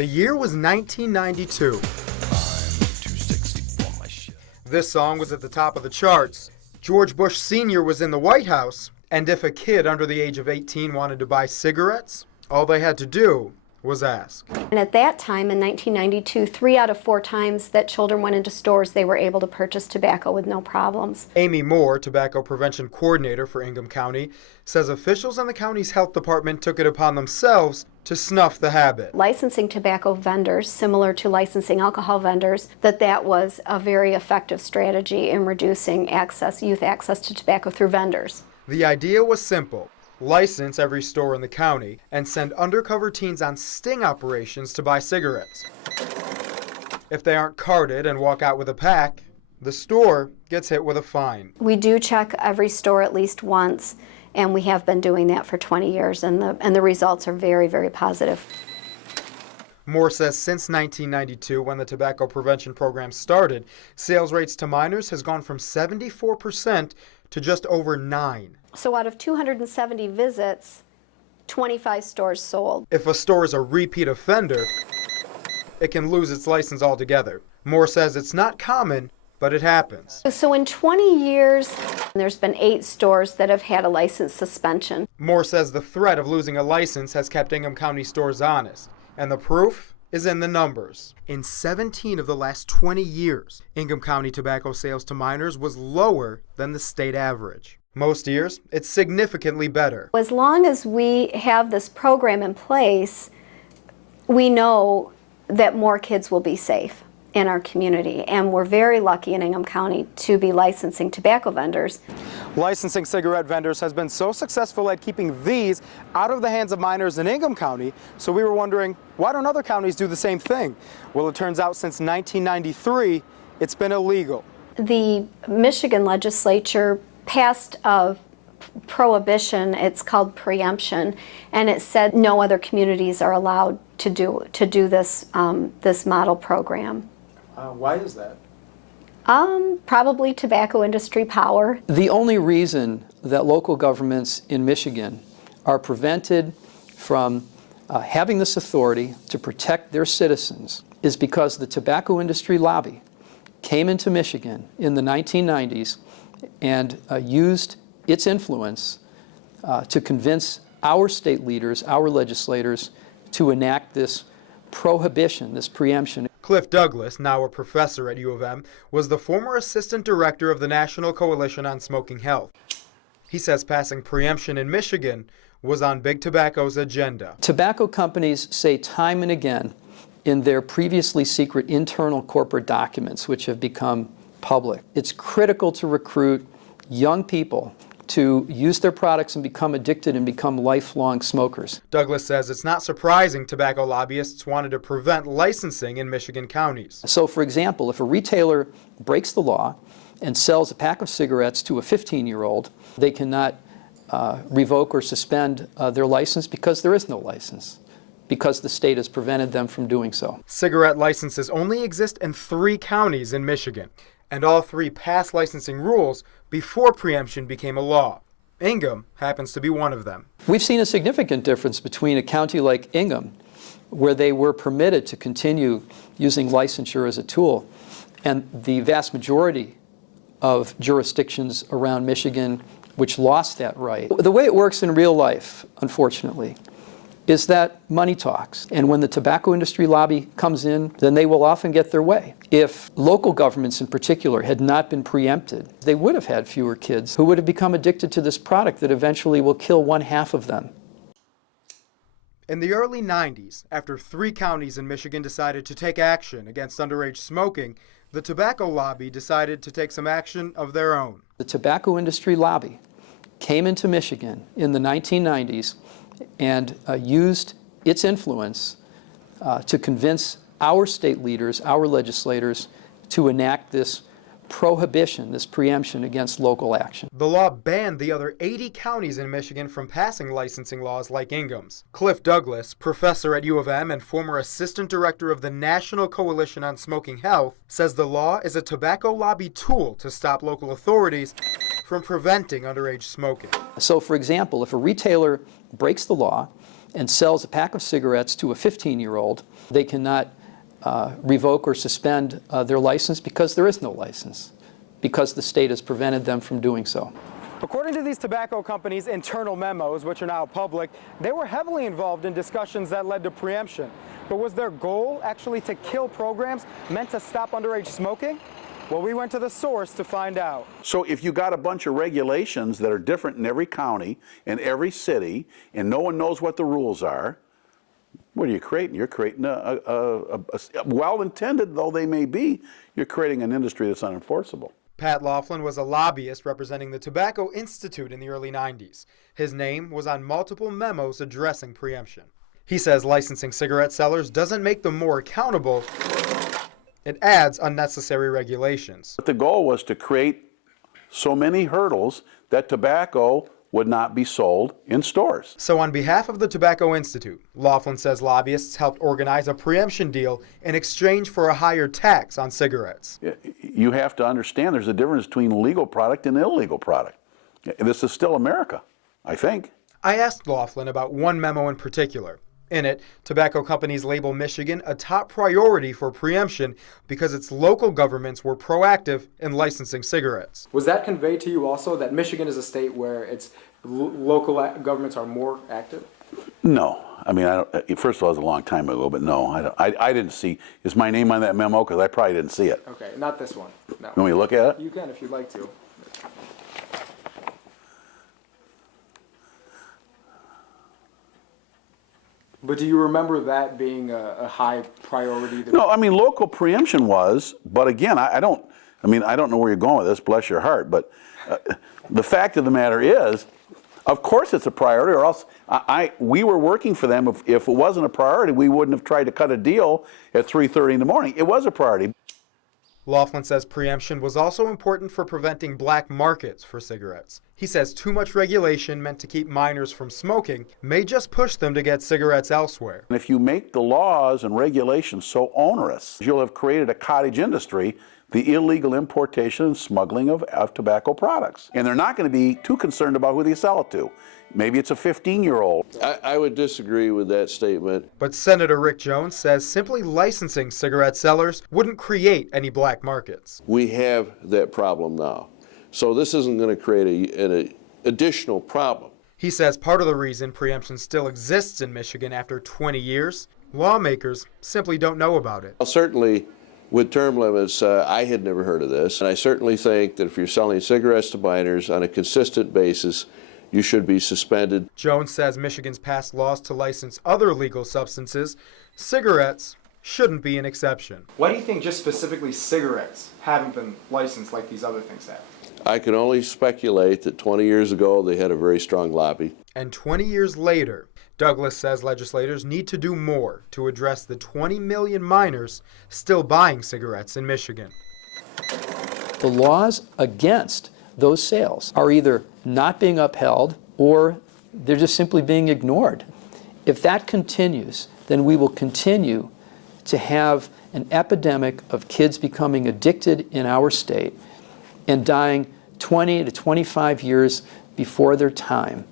The year was 1992. This song was at the top of the charts. George Bush Sr. was in the White House, and if a kid under the age of 18 wanted to buy cigarettes, all they had to do was ask. And at that time, in 1992, 3 out of 4 times that children went into stores, they were able to purchase tobacco with no problems. Amy Moore, tobacco prevention coordinator for Ingham County, says officials in the county's health department took it upon themselves to snuff the habit. Licensing tobacco vendors, similar to licensing alcohol vendors, that was a very effective strategy in reducing youth access to tobacco through vendors. The idea was simple. License every store in the county and send undercover teens on sting operations to buy cigarettes. If they aren't carded and walk out with a pack, the store gets hit with a fine. We do check every store at least once, and we have been doing that for 20 years, and the results are very, very positive. Moore says since 1992, when the tobacco prevention program started, sales rates to minors has gone from 74% to just over 9%. So out of 270 visits, 25 stores sold. If a store is a repeat offender, it can lose its license altogether. Moore says it's not common, but it happens. So in 20 years, there's been 8 stores that have had a license suspension. Moore says the threat of losing a license has kept Ingham County stores honest, and the proof is in the numbers. In 17 of the last 20 years, Ingham County tobacco sales to minors was lower than the state average. Most years, it's significantly better. As long as we have this program in place, we know that more kids will be safe in our community, and we're very lucky in Ingham County to be licensing tobacco vendors. Licensing cigarette vendors has been so successful at keeping these out of the hands of minors in Ingham County, so we were wondering, why don't other counties do the same thing? Well, it turns out since 1993, it's been illegal. The Michigan legislature passed a prohibition, it's called Preemption, and it said no other communities are allowed to do this this model program. Why is that? Probably tobacco industry power. The only reason that local governments in Michigan are prevented from having this authority to protect their citizens is because the tobacco industry lobby came into Michigan in the 1990s and used its influence to convince our state leaders, our legislators, to enact this prohibition, this preemption. Cliff Douglas, now a professor at U of M, was the former assistant director of the National Coalition on Smoking Health. He says passing preemption in Michigan was on Big Tobacco's agenda. Tobacco companies say time and again in their previously secret internal corporate documents, which have become public, it's critical to recruit young people to use their products and become addicted and become lifelong smokers. Douglas says it's not surprising tobacco lobbyists wanted to prevent licensing in Michigan counties. So, for example, if a retailer breaks the law and sells a pack of cigarettes to a 15-year-old, they cannot revoke or suspend their license because there is no license, because the state has prevented them from doing so. Cigarette licenses only exist in 3 counties in Michigan, and all 3 passed licensing rules before preemption became a law. Ingham happens to be one of them. We've seen a significant difference between a county like Ingham, where they were permitted to continue using licensure as a tool, and the vast majority of jurisdictions around Michigan which lost that right. The way it works in real life, unfortunately, is that money talks. And when the tobacco industry lobby comes in, then they will often get their way. If local governments in particular had not been preempted, they would have had fewer kids who would have become addicted to this product that eventually will kill 1/2 of them. In the early 90s, after 3 counties in Michigan decided to take action against underage smoking, the tobacco lobby decided to take some action of their own. The tobacco industry lobby came into Michigan in the 1990s and used its influence to convince our state leaders, our legislators, to enact this prohibition, this preemption against local action. The law banned the other 80 counties in Michigan from passing licensing laws like Ingham's. Cliff Douglas, professor at U of M and former assistant director of the National Coalition on Smoking Health, says the law is a tobacco lobby tool to stop local authorities from preventing underage smoking. So, for example, if a retailer breaks the law and sells a pack of cigarettes to a 15-year-old, they cannot revoke or suspend their license because there is no license, because the state has prevented them from doing so. According to these tobacco companies' internal memos, which are now public, they were heavily involved in discussions that led to preemption. But was their goal actually to kill programs meant to stop underage smoking? Well, we went to the source to find out. So if you got a bunch of regulations that are different in every county and every city, and no one knows what the rules are, what are you creating? You're creating well-intended though they may be, you're creating an industry that's unenforceable. Pat Laughlin was a lobbyist representing the Tobacco Institute in the early 90s. His name was on multiple memos addressing preemption. He says licensing cigarette sellers doesn't make them more accountable. It adds unnecessary regulations. But the goal was to create so many hurdles that tobacco would not be sold in stores. So on behalf of the Tobacco Institute, Laughlin says lobbyists helped organize a preemption deal in exchange for a higher tax on cigarettes. You have to understand there's a difference between legal product and illegal product. This is still America, I think. I asked Laughlin about one memo in particular. In it, tobacco companies label Michigan a top priority for preemption because its local governments were proactive in licensing cigarettes. Was that conveyed to you also, that Michigan is a state where its local governments are more active? No. I mean, first of all, it was a long time ago, but no, I didn't see. Is my name on that memo? Because I probably didn't see it. Okay, not this one. No. You want me to look at it? You can if you'd like to. But do you remember that being a high priority? No, I mean, local preemption was, but again, I don't know where you're going with this, bless your heart, but the fact of the matter is, of course it's a priority, or else we were working for them. If it wasn't a priority, we wouldn't have tried to cut a deal at 3:30 in the morning. It was a priority. Laughlin says preemption was also important for preventing black markets for cigarettes. He says too much regulation meant to keep minors from smoking may just push them to get cigarettes elsewhere. And if you make the laws and regulations so onerous, you'll have created a cottage industry, the illegal importation and smuggling of tobacco products. And they're not going to be too concerned about who they sell it to. Maybe it's a 15-year-old. I would disagree with that statement. But Senator Rick Jones says simply licensing cigarette sellers wouldn't create any black markets. We have that problem now. So this isn't going to create an additional problem. He says part of the reason preemption still exists in Michigan after 20 years, lawmakers simply don't know about it. Well, certainly, with term limits, I had never heard of this. And I certainly think that if you're selling cigarettes to minors on a consistent basis, you should be suspended. Jones says Michigan's passed laws to license other legal substances. Cigarettes shouldn't be an exception. Why do you think just specifically cigarettes haven't been licensed like these other things have? I can only speculate that 20 years ago they had a very strong lobby. And 20 years later, Douglas says legislators need to do more to address the 20 million minors still buying cigarettes in Michigan. The laws against those sales are either not being upheld or they're just simply being ignored. If that continues, then we will continue to have an epidemic of kids becoming addicted in our state and dying 20 to 25 years before their time.